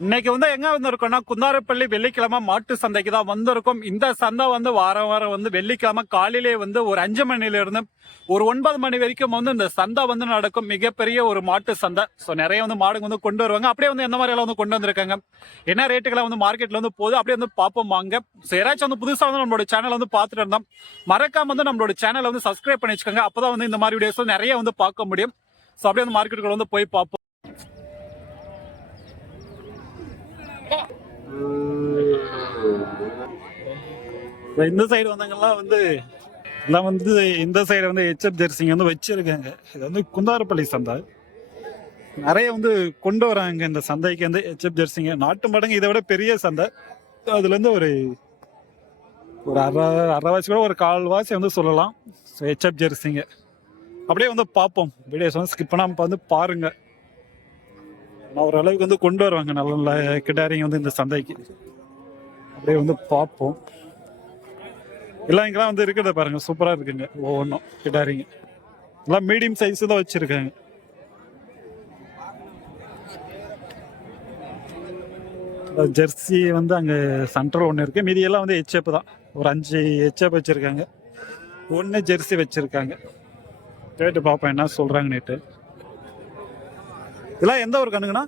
இன்னைக்கு வந்து எங்க வந்திருக்கோம்னா குந்தாரப்பள்ளி வெள்ளிக்கிழமை மாட்டு சந்தைக்கு தான் வந்திருக்கோம். இந்த சந்தை வந்து வாரம் வாரம் வந்து வெள்ளிக்கிழமை காலையிலே வந்து ஒரு அஞ்சு மணில இருந்து ஒரு ஒன்பது மணி வரைக்கும் வந்து இந்த சந்தை வந்து நடக்கும். மிகப்பெரிய ஒரு மாட்டு சந்தை. ஸோ நிறைய வந்து மாடுங்க வந்து கொண்டு வருவாங்க. அப்படியே வந்து எந்த மாதிரியெல்லாம் வந்து கொண்டு வந்திருக்காங்க? என்ன ரேட்டுகளை வந்து மார்க்கெட்ல வந்து போகுது? அப்படியே வந்து பார்ப்போம் வாங்க. ஸோ யாராச்சும் வந்து புதுசாக வந்து நம்மளோட சேனல் வந்து பார்த்துட்டு இருந்தோம் மறக்காம வந்து நம்மளோட சேனலை வந்து சப்ஸ்கிரைப் பண்ணி வச்சுக்கோங்க. அப்போதான் வந்து இந்த மாதிரி வீடியோஸ் நிறைய வந்து பார்க்க முடியும். ஸோ அப்படியே வந்து மார்க்கெட்டுக்குள்ள வந்து போய் பார்ப்போம். இந்த சைடு வந்தவங்கெல்லாம் வந்து எல்லாம் வந்து இந்த சைடு வந்து ஹெச்எப் ஜெர்சிங்க வந்து வச்சுருக்காங்க. இது வந்து குந்தாரப்பள்ளி சந்தை. நிறைய வந்து கொண்டு வராங்க இந்த சந்தைக்கு வந்து ஹெச்எப் ஜெர்சிங்க நாட்டு மடங்கு இதை விட பெரிய சந்தை. அதுலேருந்து ஒரு ஒரு அரை அரைவாசி கூட ஒரு கால்வாசி வந்து சொல்லலாம். ஸோ ஹெச்எப் ஜெர்சிங்க அப்படியே வந்து பார்ப்போம். வீடியோஸ் வந்து ஸ்கிப் பண்ணாமல் வந்து பாருங்க. ஓரளவுக்கு வந்து கொண்டு வருவாங்க. நல்ல நல்ல கிட்டாரிங்க வந்து இந்த சந்தைக்கு. அப்படியே வந்து பார்ப்போம். எல்லாம் இங்கெல்லாம் வந்து இருக்கிறத பாருங்க. சூப்பரா இருக்குங்க. ஒவ்வொன்றும் கிட்டாரிங்க எல்லாம் மீடியம் சைஸ் தான் வச்சிருக்காங்க. ஜெர்சி வந்து அங்கே சென்ட்ரல் ஒன்று இருக்கு. மீதி எல்லாம் வந்து ஹெச்எப் தான். ஒரு அஞ்சு ஹெச்எப் வச்சிருக்காங்க. ஒன்று ஜெர்சி வச்சிருக்காங்க. கேட்டு பார்ப்போம் என்ன சொல்றாங்க நேற்று இதெல்லாம் எந்த ஒரு கண்ணுங்கண்ணா?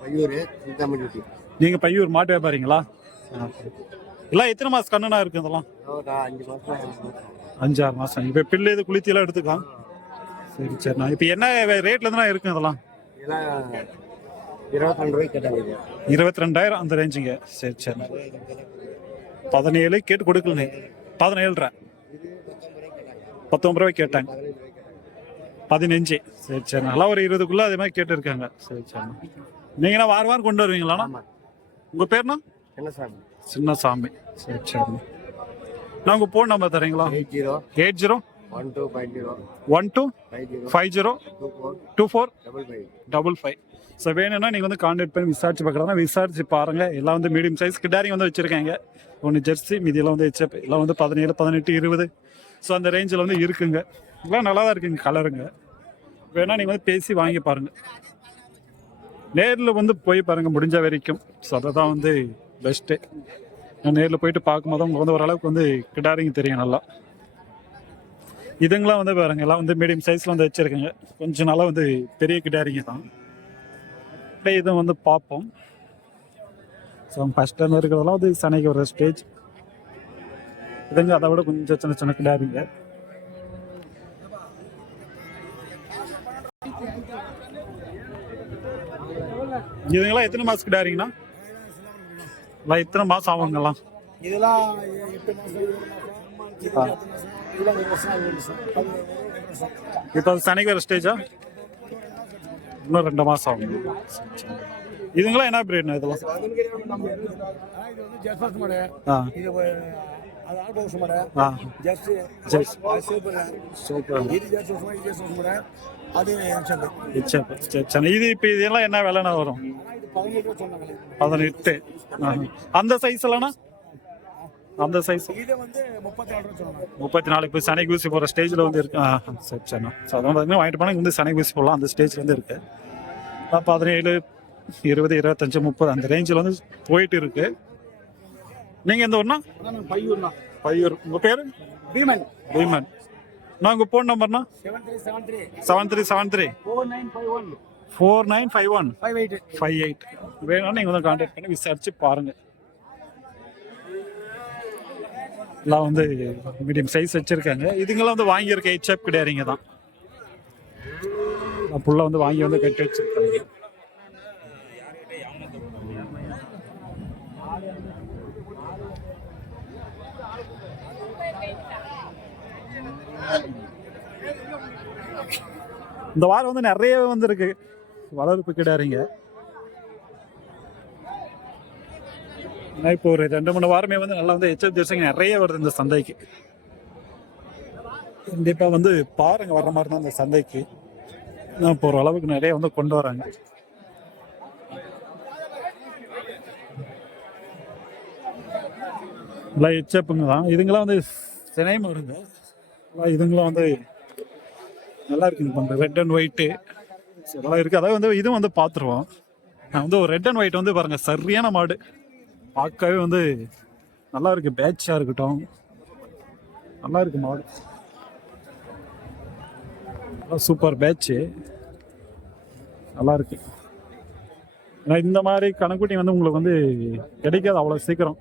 பையூர் சிந்தாமணி நீங்க பையூர் மாட்டு வியாபாரிங்களா. எல்லாம் எத்தனை மாசம் கண்ணுனா இருக்கு இதெல்லாம்? அஞ்சு அஞ்சாறு மாசம். இப்ப பில்லு இது குளித்தி எல்லாம் எடுத்துக்கலாம் சரி சரிண்ணா இப்ப என்ன ரேட்ல இருந்தா இருக்கு இதெல்லாம்? இருபத்தி ரெண்டாயிரம் அந்த ரேஞ்சுங்க சரி சரி. பதினேழு கேட்டு கொடுக்கலண்ணே பதினேழுரை. பத்தொன்பது ரூபாய் கேட்டாங்க பதினஞ்சு. சரி சரி. நல்லா ஒரு இருபதுக்குள்ள அதே மாதிரி கேட்டுருக்காங்க. சரி சரி. நீங்கன்னா வாரம் வாரம் கொண்டு வருவீங்களாண்ணா? உங்க பேர்னா என்ன சார் சின்னசாமி சரி சரி. உங்க ஃபோன் நம்பர் தரீங்களா? Eight zero. Eight zero. One two five zero. One two five zero. Two four. Double five. Double five. So வேணும்னா நீங்கள் வந்து கான்டாக்ட் பண்ணி விசாரிச்சு பார்க்கலாம். விசாரிச்சு பாருங்க. எல்லாம் வந்து மீடியம் சைஸ் கிட்டாரிங்க வந்து வச்சிருக்காங்க. ஒன்று ஜெர்சி மீதியெல்லாம் வந்து ஹெச்எப் எல்லாம் வந்து பதினேழு பதினெட்டு இருபது. ஸோ அந்த ரேஞ்சில் வந்து இருக்குங்க. எல்லாம் நல்லா தான் இருக்குங்க கலருங்க வேணா நீங்கள் வந்து பேசி வாங்கி பாருங்க. நேரில் வந்து போய் பாருங்க முடிஞ்ச வரைக்கும். ஸோ அதை தான் வந்து பெஸ்ட்டு நான் நேரில் போயிட்டு பார்க்கும்போது உங்களுக்கு வந்து ஓரளவுக்கு வந்து கிடாரிங்க தெரியும் நல்லா. இதுங்களாம் வந்து பாருங்க எல்லாம் வந்து மீடியம் சைஸில் வந்து வச்சுருக்கேங்க. கொஞ்சம் நாளாக வந்து பெரிய கிடாரிங்க தான். அப்படியே இதுவும் வந்து பார்ப்போம். ஸோ ஃபஸ்ட் டைம் இருக்கிறதெல்லாம் வந்து சனைக்கு ஒரு ஸ்டேஜ் இதுங்க அதை விட கொஞ்சம் சின்ன சின்ன கிடாரிங்க. இதுங்களாம் எத்தனை மாதத்துக்கு கிடாரிங்கண்ணா? எல்லாம் எத்தனை மாதம் ஆகுங்கலாம் இதெல்லாம் இப்போ சனைக்கு ஸ்டேஜா? இன்னும் ரெண்டு மாதம் ஆகும். இதுங்களாம் என்ன பிரீட்ண்ணா இதெல்லாம்? இது இப்போ இதெல்லாம் என்ன விலைண்ணா வரும்? பதினெட்டு. அந்த சைஸ் அந்த சைஸ் இது வந்து முப்பத்தி நாலு ரூபா முப்பத்தி நாலு. இப்போ சனை ஊசி போகிற ஸ்டேஜில் வந்து இருக்கு. சரி சரிண்ணா ஸோ அதான் பார்த்தீங்கன்னா வாங்கிட்டு போனால் வந்து சனை ஊசி போடலாம். அந்த ஸ்டேஜில் வந்து இருக்கு. நான் பதினேழு இருபது இருபத்தஞ்சு முப்பது அந்த ரேஞ்சில் வந்து போயிட்டு இருக்கு. நீங்கள் எந்த ஊர்னா பையூர்னா பையூர் உங்கள் பேர்? பீமன். பீமன். நான் உங்கள் phone நம்பர்னா seven three seven three seven three seven three four nine five one four nine five one five eight five eight வேணும்னா நீங்கள் வந்து கான்டாக்ட் பண்ணி விசாரிச்சு பாருங்க. எல்லாம் வந்து மீடியம் சைஸ் வச்சிருக்காங்க. இதுங்கெல்லாம் வந்து வாங்கியிருக்க ஹெச்எப் கிடையாதுங்க தான். புள்ள வந்து வாங்கி வந்து கட்டி வச்சிருக்காங்க இந்த வாரம் வந்து நிறைய வந்திருக்கு. வளர்ப்பு கிடாரிங்க ஏன்னா இப்போ ஒரு ரெண்டு மூணு வாரமே வந்து நல்லா வந்து ஹெச்எப் ஜெர்சிங்க நிறைய வருது இந்த சந்தைக்கு. கண்டிப்பாக வந்து பாருங்க வர்ற மாதிரி தான் இந்த சந்தைக்கு. நான் இப்போ ஓரளவுக்கு நிறைய வந்து கொண்டு வராங்க. நல்லா ஹெச்எப்புங்க தான். இதுங்களாம் வந்து சினையம் வருங்க இதுங்களாம் வந்து நல்லா இருக்குங்க பண்ணுற ரெட் அண்ட் ஒயிட்டு. இதெல்லாம் இருக்குது அதாவது வந்து இதுவும் வந்து பார்த்துருவோம் நான் வந்து ஒரு ரெட் அண்ட் ஒயிட் வந்து பாருங்க சரியான மாடு. பார்க்கவே வந்து நல்லா இருக்கு பேட்சா இருக்கட்டும். நல்லா இருக்கு மாடு. சூப்பர் பேட்ச் நல்லா இருக்கு. ஏன்னா இந்த மாதிரி கணக்குட்டி வந்து உங்களுக்கு வந்து கிடைக்காது அவ்வளோ சீக்கிரம்.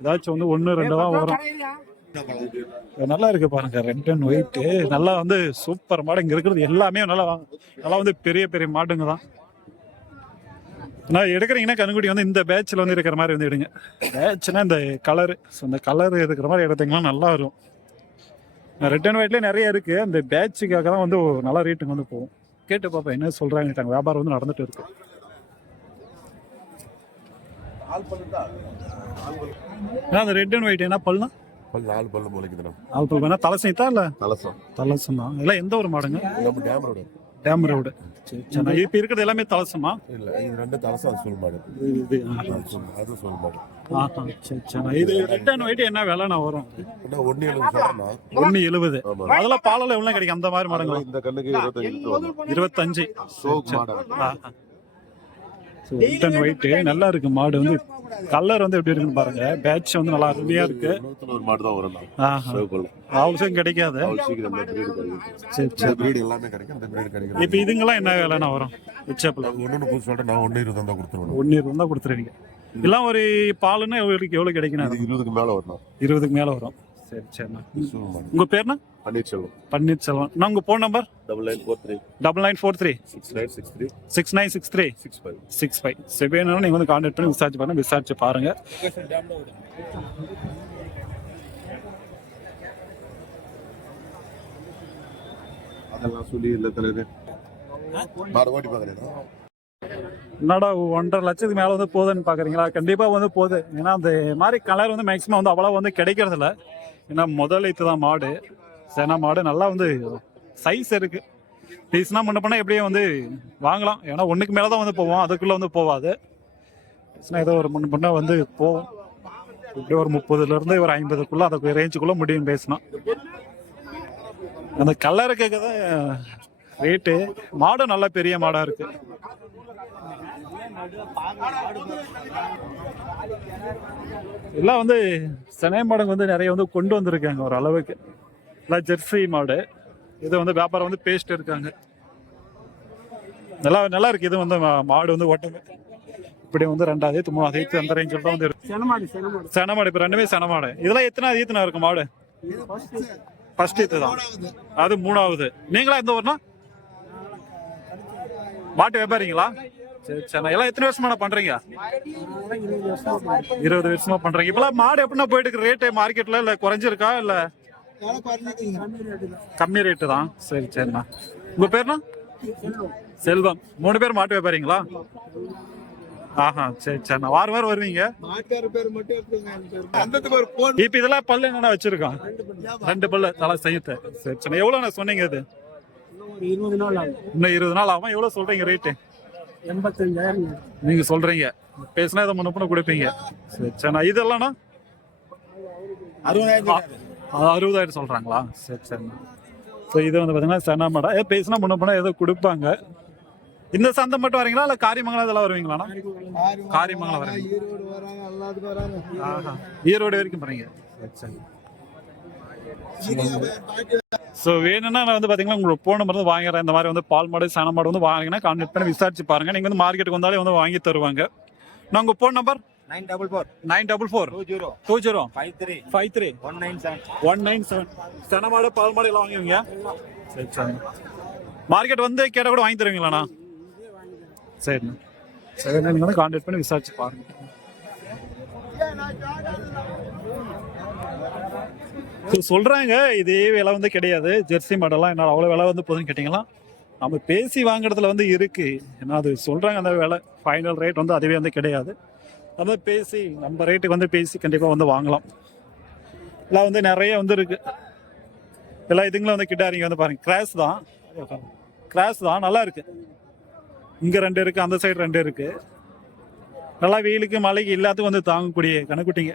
ஏதாச்சும் வந்து ஒன்று ரெண்டு தான் வரும். நல்லா இருக்கு பாருங்க ரெட் அண்ட் ஒயிட் நல்லா வந்து சூப்பர் மாடு இங்க இருக்கிறது எல்லாமே நல்லா நல்லா வந்து பெரிய பெரிய மாடுங்க தான். நான் எடுக்கிறீங்கன்னா கண்ணுக்குட்டி வந்து இந்த பேட்ச்ல வந்து இருக்கிற மாதிரி வந்து எடுங்க. பேட்ச்னா இந்த கலரு ஸோ இந்த கலர் இருக்கிற மாதிரி எடுத்தீங்கன்னா நல்லா வரும். ரெட் அண்ட் ஒயிட்லேயே நிறைய இருக்கு. அந்த பேட்சுக்காக தான் வந்து நல்ல ரேட்டுக்கு வந்து போகும். கேட்டு பார்ப்போம் என்ன சொல்றாங்க வியாபாரம் வந்து நடந்துட்டு இருக்கு. அந்த ரெட் அண்ட் ஒயிட் என்ன பல்லுனா பல்லு நாலு பல்லு முளைக்குதுண்ணா ஆள் பல் வேணா தலை சீத்தா இல்ல? தலசம் தலசம் தான் இதெல்லாம் எந்த ஒரு மாடுங்க? நம்ம டேம் ரோடு டேம் ரோடு சரி இப்போ இருக்கிறது எல்லாமே தலசமா இல்ல இது ரெண்டு தலசம் அது சொல் மாடு. இது அது சொல்- மாடு. இது ரெட் அண்ட் ஒயிட் என்ன விலைண்ணா வரும்? அண்ணா ஒன்னு எழுபது ஒன்று எழுபது. அதெல்லாம் பாலெல்லாம் எவ்வளோ கிடைக்கும்? அந்த மாதிரி மாடுங்களா? இந்த கண்ணுக்கு இருபத்தஞ்சு ரெட் அண்ட் ஒயிட் நல்லா இருக்கு. மாடு வந்து கலர் வந்து எப்படி இருக்குன்னு பாருங்க. பேட்ச் வந்து நல்லா அருமையா இருக்கு. ஒரு மாடு தான் வரும் அவளுக்கும் கிடைக்காது. சரி இந்த பிரீடு எல்லாமே கிடைக்கும். பிரீடு கிடைக்கும் இப்போ இதுங்கெல்லாம் என்ன விலைண்ணா வரும்? ஹெச்எப்ல ஒன்னு புது சொல்றேன். நான் ஒன்னு இருபது தான் கொடுத்துருவேன். ஒன்று இருபது தான் கொடுத்துருவீங்க. எல்லாம் ஒரு பாலுன்னா எவ்வளோ கிடைக்கணும் இருபதுக்கு மேல வரணும் இருபதுக்கு மேலே வரும். சரி சரிண்ணா உங்கள் பேர்ண்ணா? பன்னீர்செல்வம். பன்னீர்செல்வம். நான் உங்கள் phone number double nine four three. Double nine four three. Six nine six three. Six nine six three. Six five. Six five. சரி வேணும்னா நீங்கள் வந்து கான்டாக்ட் பண்ணி விசாரிச்சு பாருங்க விசாரிச்சு பாருங்க. அதெல்லாம் சொல்லி இல்ல தலைவர். மாடு ஓட்டி என்னடா ஒன்றரை லட்சத்துக்கு மேலே வந்து போகுதுன்னு பார்க்குறீங்களா கண்டிப்பாக வந்து போகுது. ஏன்னா அந்த மாதிரி கலர் வந்து மேக்ஸிமம் வந்து அவ்வளோ வந்து கிடைக்கிறது ஏன்னா ஏன்னா முதலைத்து தான் மாடு. சேனா மாடு நல்லா வந்து சைஸ் இருக்கு. பீஸ்னா முன்ன பண்ணால் எப்படியும் வந்து வாங்கலாம். ஏன்னா ஒன்றுக்கு மேலே தான் வந்து போவோம். அதுக்குள்ளே வந்து போகாது பீஸ்னா ஏதோ ஒரு முன்ன பண்ண வந்து போகும் இப்படி ஒரு முப்பதுலேருந்து ஒரு ஐம்பதுக்குள்ளே அதுக்கு ரேஞ்சுக்குள்ளே முடியும் பேசினா. அந்த கலருக்கு தான் ரேட்டு மாடும் நல்லா பெரிய மாடாக இருக்குது எல்லாம் வந்து சென்னை மாடுங்க வந்து நிறைய வந்து கொண்டு வந்திருக்காங்க ஒரு அளவுக்கு. எல்லாம் ஜெர்சி மாடு. இது வந்து வியாபாரம் வந்து பேஸ்ட் இருக்காங்க. நல்லா நல்லா இருக்கு. இது வந்து மாடு வந்து ஓட்டங்க. இப்படி வந்து ரெண்டாவது இது மூணாவது இது அந்த ரேஞ்சில் தான் வந்து இருக்கு. செனமாடி செனமாடி சென மாடு. இப்போ ரெண்டுமே சென மாடு. இதெல்லாம் எத்தனை ஈத்துனா இருக்கு மாடு? ஃபர்ஸ்ட் ஈத்து தான். அது மூணாவது. நீங்களா எந்த ஊர்னா? மாட்டு வியாபாரிங்களா? சரி சரி. எல்லாம் எத்தனை வருஷமா பண்றீங்க? இருபது வருஷமா பண்றீங்க. இப்பெல்லாம் மாடு எப்படின்னா போயிட்டு இருக்கு? ரேட்டு மார்க்கெட்ல இல்ல குறைஞ்சிருக்கா இல்ல? கம்மி ரேட்டு தான். சரி சரிண்ணா. உங்க பேர்னா செல்வம். மூணு பேர் மாட்டு வியாபாரிங்களா? ஆஹா சரி சரிண்ணா. வாரம் வாரம் வருவீங்க? இப்ப இதெல்லாம் பல்லு என்னண்ணா வச்சிருக்கோம்? ரெண்டு பல்லு தலை செய்யத்த சரி சரி எவ்வளோண்ணா சொன்னீங்க இது? இருபது நாள் இன்னும் இருபது நாள் ஆகும்? எவ்வளவு சொல்றீங்க ரேட்டு எண்பத்தஞ்சாயிரம் நீங்க சொல்றீங்க. பேசினா இதை முன்ன பண்ண கொடுப்பீங்க. சரி சரிண்ணா இதெல்லாம்ண்ணா அறுபதாயிரம் அறுபதாயிரம் சொல்றாங்களா? சரி சரிண்ணா ஸோ இது வந்து பார்த்தீங்கன்னா சென்னா மாடா ஏ பேசினா முன்ன பண்ண ஏதோ கொடுப்பாங்க. இந்த சந்தை மட்டும் வரீங்களா? இல்லை காரியமங்கலம் இதெல்லாம் வருவீங்களாண்ணா? காரியமங்கலம் வரீங்க ஈரோடு வரைக்கும் போறீங்க. சரி சரி. ஸோ வேணும்னா நான் வந்து பார்த்தீங்கன்னா உங்களுக்கு போன நம்பர் வந்து வாங்குறேன் இந்த மாதிரி வந்து பால் மாடு சன மாடு வந்து வாங்கினா கான்டெக்ட் பண்ணி விசாரிச்சு பாருங்க. நீங்கள் வந்து மார்க்கெட்டுக்கு வந்தாலே வந்து வாங்கி தருவாங்க. நான் உங்கள் phone number nine double four. Nine double four. Two zero. Two zero. Five three. Five three. One nine seven. One nine seven. சன மாடு பால் மாடு எல்லாம் வாங்குவீங்க? சரி சரி மார்க்கெட் வந்து கேட்டால் கூட வாங்கி தருவீங்களாண்ணா சரிண்ணா. சரி நீங்கள் வந்து கான்டாக்ட் பண்ணி விசாரிச்சு பாருங்க. ஸோ சொல்கிறாங்க இதே விலை வந்து கிடையாது. ஜெர்சி மாடெல்லாம் என்ன அவ்வளோ விலை வந்து போதுன்னு கேட்டிங்களா? நம்ம பேசி வாங்குறதுல வந்து இருக்குது ஏன்னா அது சொல்கிறாங்க அந்த விலை. ஃபைனல் ரேட் வந்து அதுவே வந்து கிடையாது. நம்ம பேசி நம்ம ரேட்டுக்கு வந்து பேசி கண்டிப்பாக வந்து வாங்கலாம். எல்லாம் வந்து நிறைய வந்து இருக்குது எல்லாம் இதுங்களும் வந்து கிட்டாரிங்க வந்து பாருங்கள் கிராஸ் தான். கிராஸ் தான். நல்லா இருக்குது இங்கே ரெண்டு இருக்குது அந்த சைடு ரெண்டு இருக்குது நல்லா வெயிலுக்கு மழைக்கு எல்லாத்துக்கும் வந்து தாங்கக்கூடிய கணக்குட்டிங்க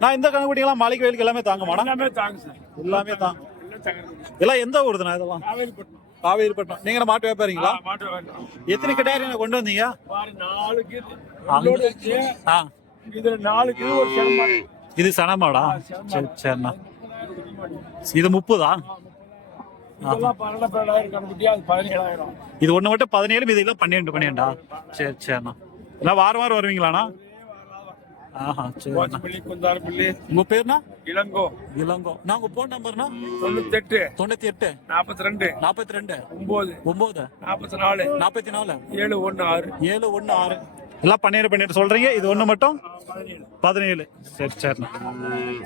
நான் இந்த கணக்குட்டிங்கெல்லாம் மழைக்கு வெயிலுக்கு எல்லாமே தாங்க மாட்டேன் எல்லாமே தாங்க சார். எல்லாமே தாங்க. எல்லாம் எந்த ஊருதுண்ணா இதெல்லாம்? காவேரிப்பட்டினம். நீங்க மாட்டு வியாபாரிங்களா? எத்தனை கிடாரி கொண்டு வந்தீங்க? இதுல நாலு கீது ஒரு இது சனமாடா? சரி சரிண்ணா. இது முப்பதா? இது ஒண்ணு மட்டும் பதினேழு மீதி எல்லாம் பன்னெண்டு பன்னெண்டா சரி சரிண்ணா. எல்லாம் வாரம் வாரம் வருவீங்களாண்ணா? கோச்சப்பள்ளி குந்தாரப்பள்ளி உங்க பேருண்ணா? இளங்கோ. இளங்கோ. நான் உங்க போன் நம்பர்னா தொண்ணூத்தெட்டு. தொண்ணூத்தி எட்டு நாற்பத்தி ரெண்டு நாற்பத்தி ரெண்டு ஒன்பது ஒன்பது நாற்பத்தி நாலு நாற்பத்தி நாலு ஏழு ஒன்று ஆறு. ஏழு ஒன்று ஆறு. எல்லாம் பன்னெண்டு பன்னெண்டு சொல்றீங்க. இது ஒன்று மட்டும்? பதினேழு. பதினேழு. சரி சரிண்ணா.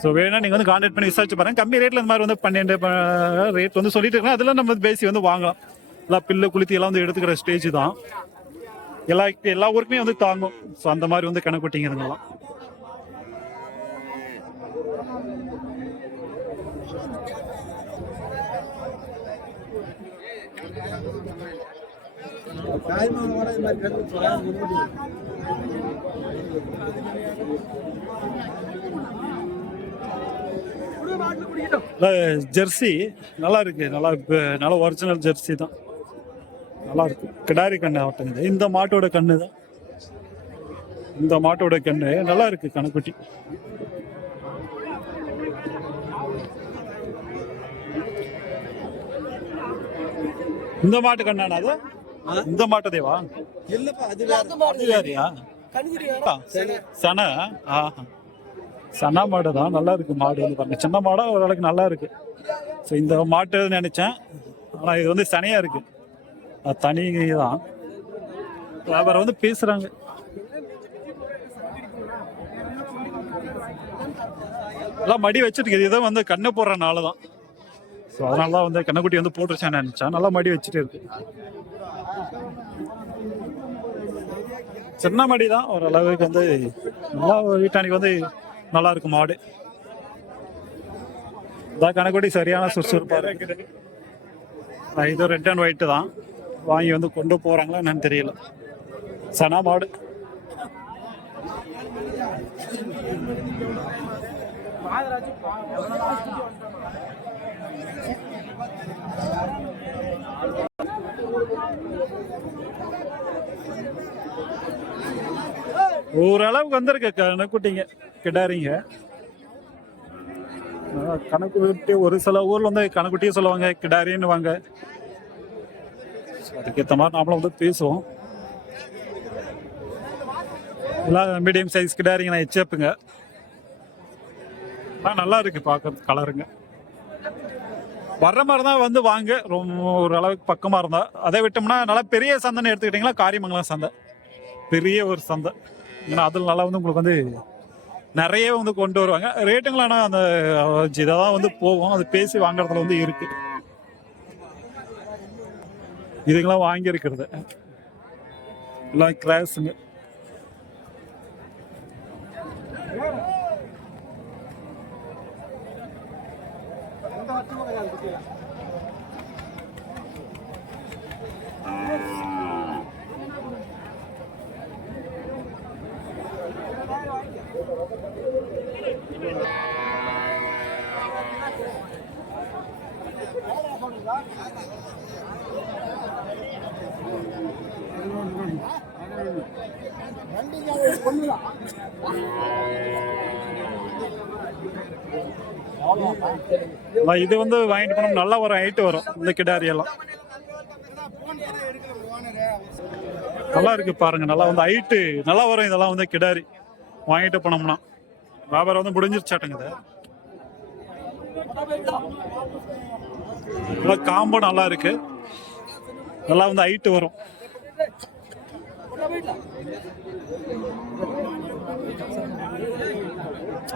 ஸோ வேணா நீங்கள் வந்து கான்டாக்ட் பண்ணி விசாரிச்சு பாருங்க. கம்மி ரேட்டில் இந்த மாதிரி வந்து பன்னெண்டு ரேட் வந்து சொல்லிட்டு இருக்கேன் அதெல்லாம் நம்ம பேசி வந்து வாங்கலாம். எல்லாம் பில்லு குளித்தி எல்லாம் வந்து எடுத்துக்கிற ஸ்டேஜ் தான். எல்லா எல்லா ஊருக்குமே வந்து தாங்கும். ஸோ அந்த மாதிரி வந்து கணக்குட்டிங்க இதுங்கெல்லாம் ஜெர்சி நல்லா இருக்கு. நல்லா இப்ப நல்லா ஒரிஜினல் ஜெர்சி தான். நல்லா இருக்கு. கிடாரி கண்ணு ஆட்டங்குது இந்த மாட்டோட கண்ணு தான். இந்த மாட்டோட கண்ணு. நல்லா இருக்கு கணக்குட்டி இந்த மாட்டு கண்ணானா அது? இந்த மாட்டு தேவா? இல்லப்பா அது அது வேறயா? சன. ஆஹா சனா மாடு தான் நல்லா இருக்கு மாடு வந்து பாருங்க. சின்ன மாடா ஓரளவுக்கு நல்லா இருக்கு. ஸோ இந்த மாட்டு நினைச்சேன். ஆனா இது வந்து சனையா இருக்கு. அது தனி தான். வியாபாரம் வந்து பேசுறாங்க. எல்லாம் மடி வச்சிருக்கு இதை வந்து கண்ணை போடுறனால தான் ஸோ அதனால தான் வந்து கண்ணக்குட்டி வந்து போட்டுருச்சான்னு நினச்சேன். நல்லா மடி வச்சுட்டு இருக்கு. சின்ன மடி தான். ஓரளவுக்கு வந்து நல்லா வீட்டானிக்கு வந்து நல்லா இருக்கும் மாடு. இதான் கணக்குடி சரியான சுறுசுறுப்பாக இருக்குது இது ரெட் அண்ட் ஒயிட்டு தான். வாங்கி வந்து கொண்டு போகிறாங்களா என்னன்னு தெரியல. சனா மாடு. ஓரளவுக்கு வந்திருக்கு. கணக்குட்டிங்க கிடாரிங்க. கணக்கு விட்டு ஒரு சில ஊர்ல வந்து கணக்குட்டியும் சொல்லுவாங்க கிடாரின்னு வாங்க அதுக்கேற்ற மாதிரி நாமளும் வந்து பேசுவோம். எல்லாம் மீடியம் சைஸ் கிடாரிங்க நான் எச்சேப்புங்க ஆனால் நல்லா இருக்கு பார்க்க கலருங்க வர்ற மாதிரி தான் வந்து வாங்க ரொம்ப ஓரளவுக்கு பக்கமாக இருந்தால் அதை விட்டோம்னா நல்லா பெரிய சந்தைன்னு எடுத்துக்கிட்டிங்களா காரியமங்கலம் சந்தை. பெரிய ஒரு சந்தை. ஏன்னா அதில் நல்லா வந்து உங்களுக்கு வந்து நிறைய வந்து கொண்டு வருவாங்க. ரேட்டுங்களும் ஆனால் அந்த இதை தான் வந்து போகும். அது பேசி வாங்குறதுல வந்து இருக்கு. இதுங்களாம் வாங்கி இருக்கிறது எல்லாம் கிராஸுங்க எல்லாம் இது வந்து வாங்கிட்டு போனோம். நல்லா வரும் ஹைட்டு வரும். இந்த கிடாரி எல்லாம் நல்லா இருக்கு பாருங்க. நல்லா வந்து ஹைட்டு நல்லா வரும் இதெல்லாம் வந்து கிடாரி. வாங்கிட்டு போனோம்னா. வியாபாரம் வந்து முடிஞ்சிருச்சாட்டுங்குது நல்லா காம்போ நல்லா இருக்கு. நல்லா வந்து ஹைட்டு வரும்.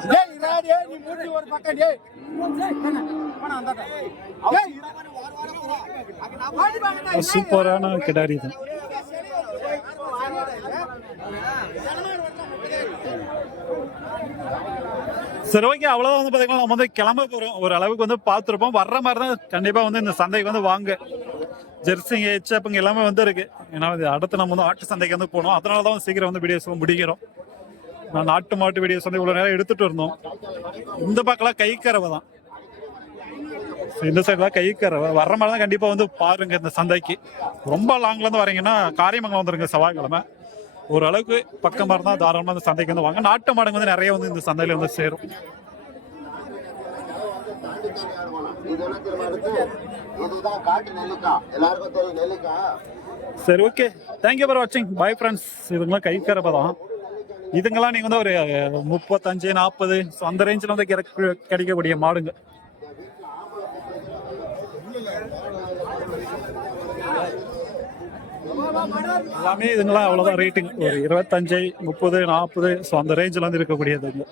டேய் இரா டேய் நீ மூடி ஒரு பக்கம் சூப்பரான கிடாரி தான் சரி ஓகே அவ்வளோதான் வந்து பார்த்தீங்கன்னா நம்ம வந்து கிளம்ப போகிறோம் ஒரு அளவுக்கு வந்து பார்த்துருப்போம். வர்ற மாதிரி தான் கண்டிப்பாக வந்து இந்த சந்தைக்கு வந்து வாங்க. ஜெர்சிங்க ஹெச்அப்புங்க எல்லாமே வந்து இருக்கு ஏன்னா இது அடுத்து நம்ம வந்து ஆட்டு சந்தைக்கு வந்து போனோம் அதனால தான் சீக்கிரம் வந்து வீடியோஸ் முடிக்கிறோம். நான் நாட்டு மாட்டு வீடியோஸ் வந்து இவ்வளோ நேரம் எடுத்துட்டு இருந்தோம். இந்த பக்கம்லாம் கை கறவை தான். இந்த சைடெலாம் கை கறவை. வர்ற மாதிரி தான் கண்டிப்பாக வந்து பாருங்க இந்த சந்தைக்கு. ரொம்ப லாங்லேருந்து வரீங்கன்னா காரியமங்கலம் வந்துருங்க செவ்வாய்க்கிழமை. ஓரளவுக்கு பக்கமாக இருந்தால் தாராளமாக இந்த சந்தைக்கு வந்து வாங்க. நாட்டு மாடுங்க வந்து நிறைய வந்து இந்த சந்தையில் வந்து சேரும். இதுதான் காட்டு நெல்லிக்காய். எல்லாருக்கும் தெரியும் நெல்லிக்காய். சரி ஓகே தேங்க்யூ ஃபார் வாட்சிங் பை ஃப்ரெண்ட்ஸ் இதுங்களாம் கைக்கரப்பை தான் இதுங்கெல்லாம் நீங்கள் வந்து ஒரு முப்பத்தஞ்சு நாற்பது ஸோ அந்த ரேஞ்சில் வந்து கிடைக்க கிடைக்கக்கூடிய மாடுங்க. எல்லாமே இதுங்களாம் அவ்வளோதான் ரேட்டுங்க ஒரு இருபத்தஞ்சு முப்பது நாற்பது ஸோ அந்த ரேஞ்சில் வந்து இருக்கக்கூடியதுங்க.